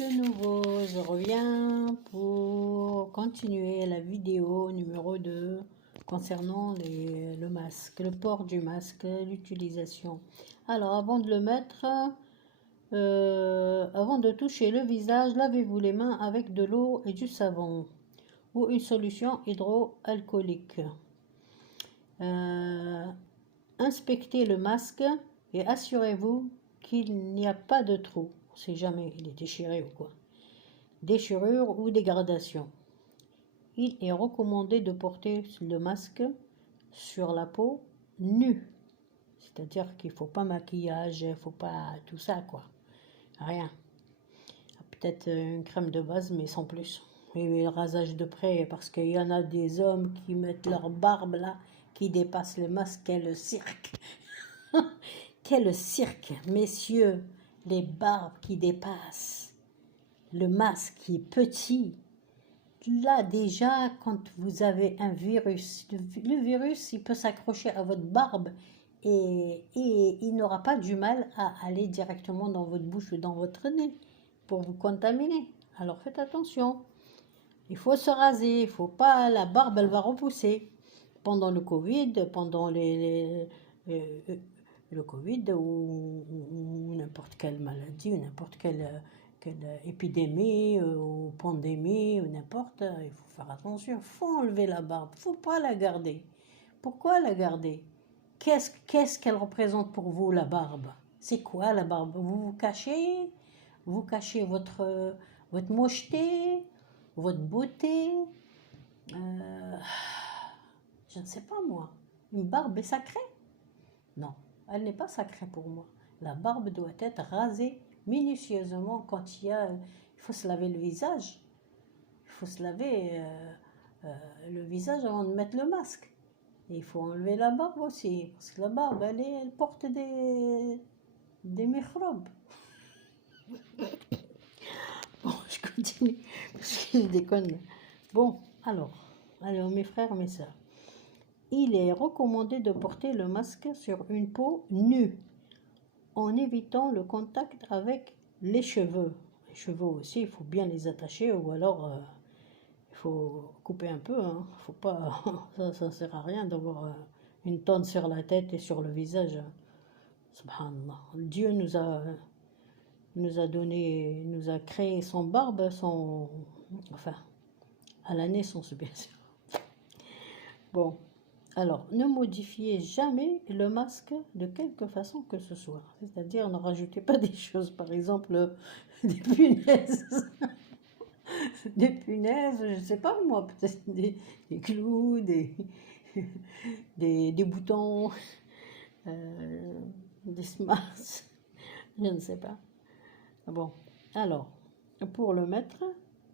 de nouveau, je reviens pour continuer la vidéo numéro 2 concernant le masque, le port du masque, l'utilisation. Alors avant de le mettre, avant de toucher le visage, lavez-vous les mains avec de l'eau et du savon ou une solution hydroalcoolique. Inspectez le masque et assurez-vous qu'il n'y a pas de trou. On ne sait jamais, il est déchiré ou quoi. Déchirure ou dégradation. Il est recommandé de porter le masque sur la peau nue. C'est-à-dire qu'il ne faut pas maquillage, il ne faut pas tout ça, quoi. Rien. Peut-être une crème de base, mais sans plus. Et le rasage de près, parce qu'il y en a des hommes qui mettent leur barbe là, qui dépassent le masque. Quel cirque! Quel cirque, messieurs! Les barbes qui dépassent. Le masque qui est petit. Là, déjà, quand vous avez un virus, le virus, il peut s'accrocher à votre barbe et il n'aura pas du mal à aller directement dans votre bouche ou dans votre nez pour vous contaminer. Alors faites attention. Il faut se raser, il faut pas, la barbe, elle va repousser. Pendant le Covid, pendant le Covid ou n'importe quelle maladie, ou n'importe quelle épidémie ou pandémie ou n'importe, il faut faire attention, il faut enlever la barbe, il ne faut pas la garder. Pourquoi la garder? Qu'est-ce qu'elle représente pour vous, la barbe? C'est quoi la barbe? Vous cachez votre mocheté, votre beauté, je ne sais pas moi. Une barbe est sacrée? Non, elle n'est pas sacrée pour moi. La barbe doit être rasée minutieusement quand il faut se laver le visage. Il faut se laver le visage avant de mettre le masque. Et il faut enlever la barbe aussi, parce que la barbe, elle porte des microbes. Bon, je continue, parce que je déconne. Bon, alors, mes frères, mes sœurs. Il est recommandé de porter le masque sur une peau nue, en évitant le contact avec les cheveux. Les cheveux aussi, il faut bien les attacher, ou alors il faut couper un peu. Hein. Faut pas, ça ne sert à rien d'avoir une tonne sur la tête et sur le visage. Subhanallah. Dieu nous a créé sans barbe, enfin, à la naissance, bien sûr. Bon, alors, ne modifiez jamais le masque de quelque façon que ce soit. C'est-à-dire, ne rajoutez pas des choses, par exemple, des punaises. Des punaises, je ne sais pas moi, peut-être des clous, des boutons, des smarts, je ne sais pas. Bon, alors, pour le mettre,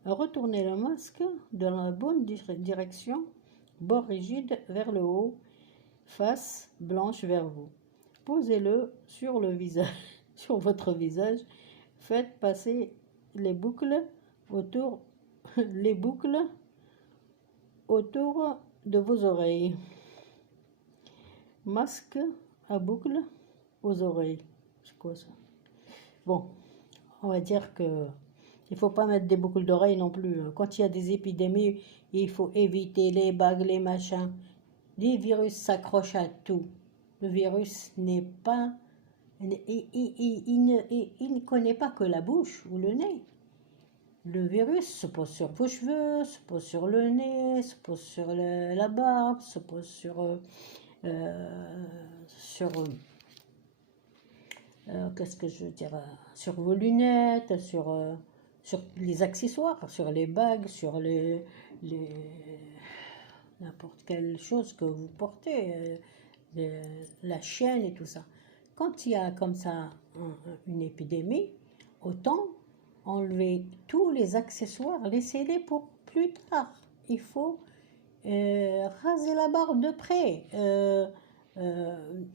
retournez le masque dans la bonne direction, bord rigide vers le haut, face blanche vers vous. Posez-le sur le visage, sur votre visage. Faites passer les boucles autour de vos oreilles. Masque à boucles aux oreilles. C'est quoi ça? Bon, on va dire que il faut pas mettre des boucles d'oreilles non plus. Quand il y a des épidémies, il faut éviter les bagues, les machins. Les virus s'accrochent à tout. Le virus n'est pas... Il ne connaît pas que la bouche ou le nez. Le virus se pose sur vos cheveux, se pose sur le nez, se pose sur la barbe, se pose sur qu'est-ce que je veux dire, sur vos lunettes, sur les accessoires, sur les bagues, sur n'importe quelle chose que vous portez, la chaîne et tout ça. Quand il y a comme ça une épidémie, autant enlever tous les accessoires, laissez-les pour plus tard. Il faut raser la barbe de près,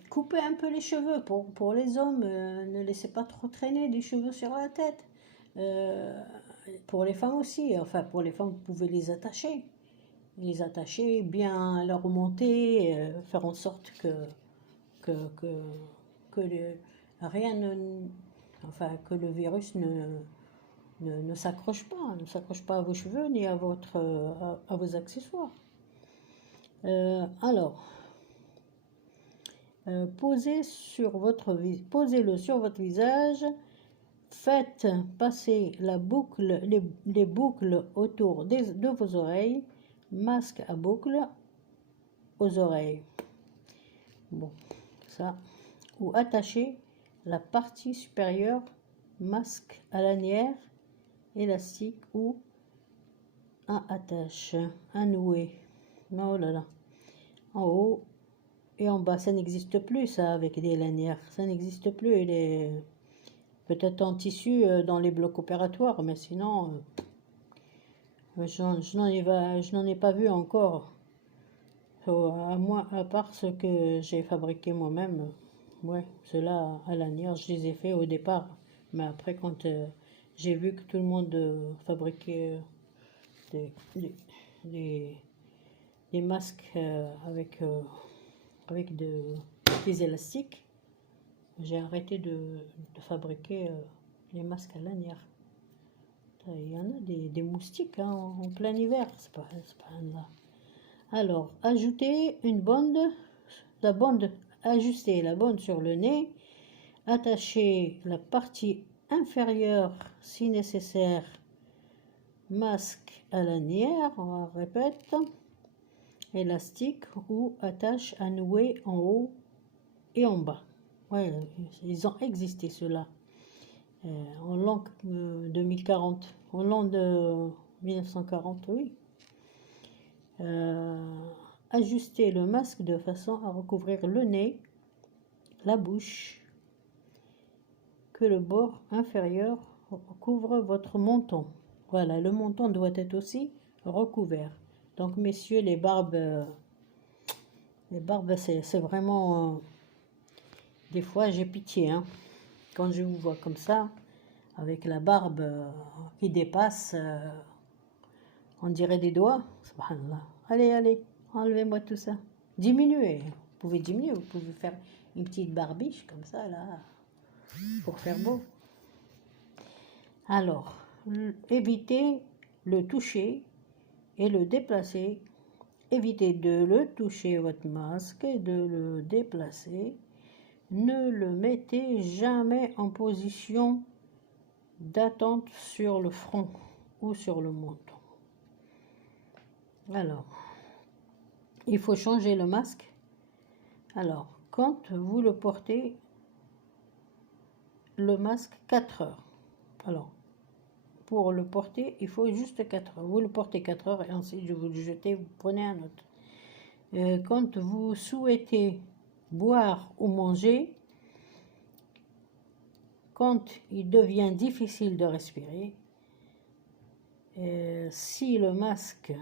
couper un peu les cheveux. Pour les hommes, ne laissez pas trop traîner des cheveux sur la tête. Pour les femmes aussi, enfin pour les femmes, vous pouvez les attacher. Bien les remonter, faire en sorte que rien ne, enfin que le virus ne s'accroche pas à vos cheveux ni à, à vos accessoires. Alors, posez-le sur votre visage, faites passer la boucle, les boucles autour de vos oreilles, masque à boucle aux oreilles. Bon, ça. Ou attachez la partie supérieure, masque à lanière, élastique ou un attache, un noué. Oh là là. En haut et en bas, ça n'existe plus ça avec des lanières. Ça n'existe plus. Peut-être en tissu dans les blocs opératoires, mais sinon, je n'en ai pas vu encore. À part ce que j'ai fabriqué moi-même. Ouais, ceux-là à lanière, je les ai fait au départ. Mais après, quand j'ai vu que tout le monde fabriquait des, des masques avec des élastiques, j'ai arrêté de fabriquer les masques à lanière. Il y en a des moustiques hein, en plein hiver, c'est pas là. Alors, ajoutez une bande, ajustez la bande sur le nez, attachez la partie inférieure si nécessaire, masque à lanière, on répète, élastique ou attache à nouer en haut et en bas. Ouais, ils ont existé ceux-là en l'an 2040, en l'an de 1940, oui. Ajustez le masque de façon à recouvrir le nez, la bouche, que le bord inférieur recouvre votre menton. Voilà, le menton doit être aussi recouvert. Donc, messieurs, les barbes, c'est vraiment... des fois, j'ai pitié, hein, quand je vous vois comme ça, avec la barbe qui dépasse, on dirait des doigts. Subhanallah. Allez, enlevez-moi tout ça. Diminuez. Vous pouvez diminuer, vous pouvez faire une petite barbiche comme ça, là, pour faire beau. Alors, évitez le toucher et le déplacer. Évitez de le toucher, votre masque, et de le déplacer. Ne le mettez jamais en position d'attente sur le front ou sur le menton. Alors, il faut changer le masque. Alors, quand vous le portez, le masque 4 heures. Alors, pour le porter, il faut juste 4 heures. Vous le portez 4 heures et ensuite vous le jetez, vous prenez un autre. Quand vous souhaitez boire ou manger, quand il devient difficile de respirer, si le masque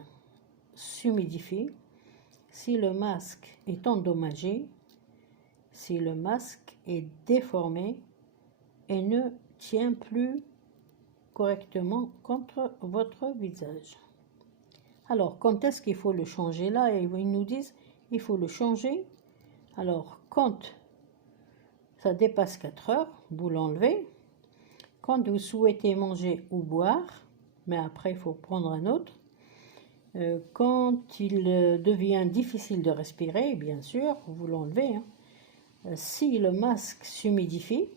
s'humidifie, si le masque est endommagé, si le masque est déformé et ne tient plus correctement contre votre visage. Alors, quand est-ce qu'il faut le changer? Là, ils nous disent, il faut le changer. Alors, quand ça dépasse 4 heures, vous l'enlevez. Quand vous souhaitez manger ou boire, mais après, il faut prendre un autre. Quand il devient difficile de respirer, bien sûr, vous l'enlevez. Hein. Si le masque s'humidifie,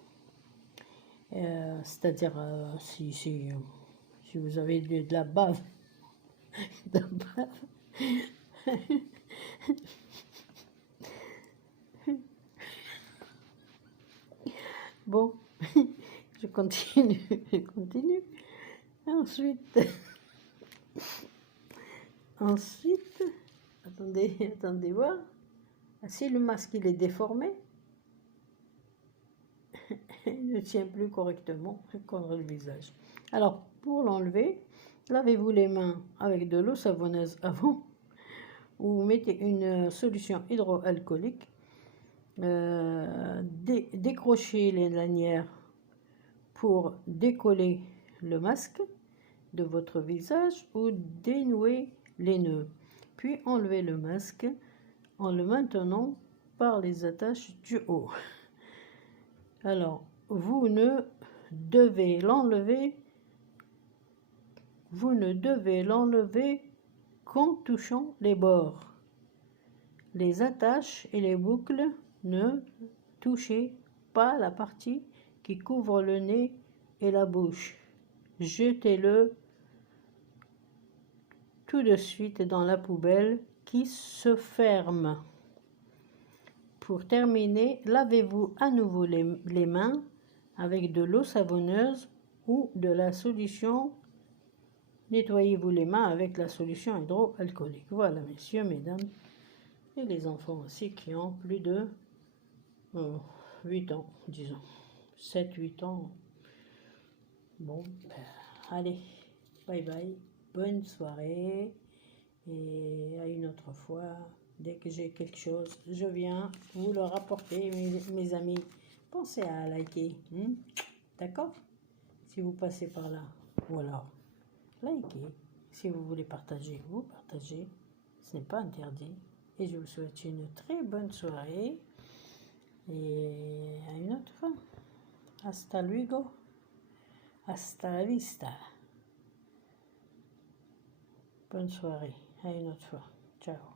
c'est-à-dire si vous avez de la bave, de la bave. Bon, je continue. Ensuite, attendez voir. Si le masque il est déformé, il ne tient plus correctement contre le visage. Alors, pour l'enlever, lavez-vous les mains avec de l'eau savonneuse avant, ou mettez une solution hydroalcoolique. Décrochez les lanières pour décoller le masque de votre visage ou dénouer les nœuds. Puis enlevez le masque en le maintenant par les attaches du haut. Alors, vous ne devez l'enlever Vous ne devez l'enlever qu'en touchant les bords. Les attaches et les boucles, ne touchez pas la partie qui couvre le nez et la bouche. Jetez-le tout de suite dans la poubelle qui se ferme. Pour terminer, lavez-vous à nouveau les mains avec de l'eau savonneuse ou de la solution. Nettoyez-vous les mains avec la solution hydroalcoolique. Voilà, messieurs, mesdames, et les enfants aussi qui ont plus de 8 ans, disons. 7-8 ans. Bon, allez, bye bye. Bonne soirée. Et à une autre fois, dès que j'ai quelque chose, je viens vous le rapporter, mes amis. Pensez à liker, d'accord? Si vous passez par là, ou alors likez. Si vous voulez partager, vous partagez. Ce n'est pas interdit. Et je vous souhaite une très bonne soirée. Et à une autre fois. Hasta luego. Hasta la vista. Bonne soirée. À une autre fois. Ciao.